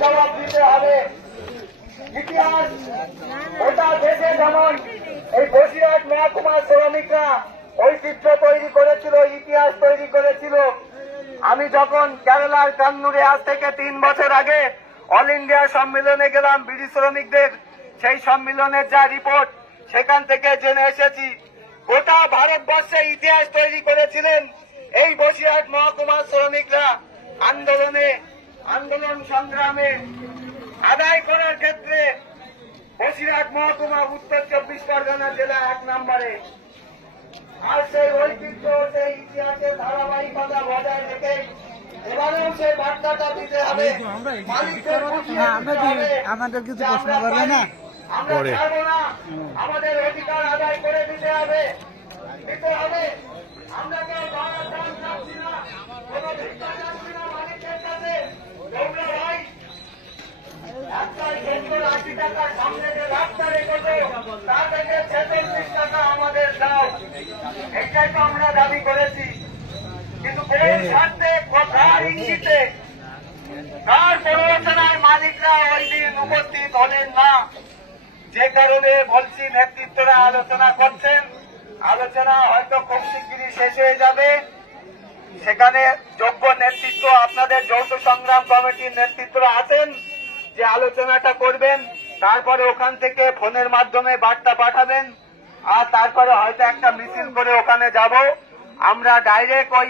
জবাব দিতে হবে। ইতিহাস গোটা দেশে যেমন এই বসিরহাট মহকুমার শ্রমিকরা ঐতিহ্য তৈরি করেছিল, ইতিহাস তৈরি করেছিল। আমি যখন কেরালার কান্নুরে আজ থেকে 3 বছর আগে অল ইন্ডিয়া সম্মেলনে গেলাম বিড়ি শ্রমিকদের, সেই সম্মেলনের যা রিপোর্ট সেখান থেকে জেনে এসেছি গোটা ভারতবর্ষে ইতিহাস তৈরি করেছিলেন এই বসিরহাট মহকুমার শ্রমিকরা। আন্দোলন সংগ্রামে আদায় করার ক্ষেত্রে বসিরহাট মহকুমা উত্তর 24 পরগনা জেলা 1 নম্বরে। আর সেই ঐতিহ্য, সেই ইতিহাসের ধারাবাহিকতা বজায় রেখে এবারেও সেই বার্তাটা দিতে হবে, মালিকদের আমাদের কিছু প্রশ্ন করবে না, আমরা ছাড়বো না, আমাদের অধিকার আদায় করে দিতে হবে। আমরা কেউ ভাড়া দাম চাচ্ছি না, কোনো ভিক্ষা চাচ্ছি না মালিকদের কাছে। তোমরা ভাই 180 টাকা সামনে যে রাস্তা রেখেছো তা থেকে 46 টাকা আমাদের দাও, এটাই তো আমরা দাবি করেছি। কিন্তু কোন স্বার্থে, কথার ইঙ্গিতে, তার প্ররোচনায় মালিকরা ওই দিন উপস্থিত হলেন না, যে কারণে বলছি নেতৃত্বরা আলোচনা করছেন। আলোচনা হয়তো খুব শিগগিরই শেষ হয়ে যাবে। সেখানে যোগ্য নেতৃত্ব, আপনাদের যৌথ সংগ্রাম কমিটির নেতৃত্বরা আছেন যে আলোচনাটা করবেন, তারপরে ওখান থেকে ফোনের মাধ্যমে বার্তা পাঠাবেন, আর তারপরে হয়তো একটা মিছিল করে ওখানে যাব। আমরা ডাইরেক্ট ওই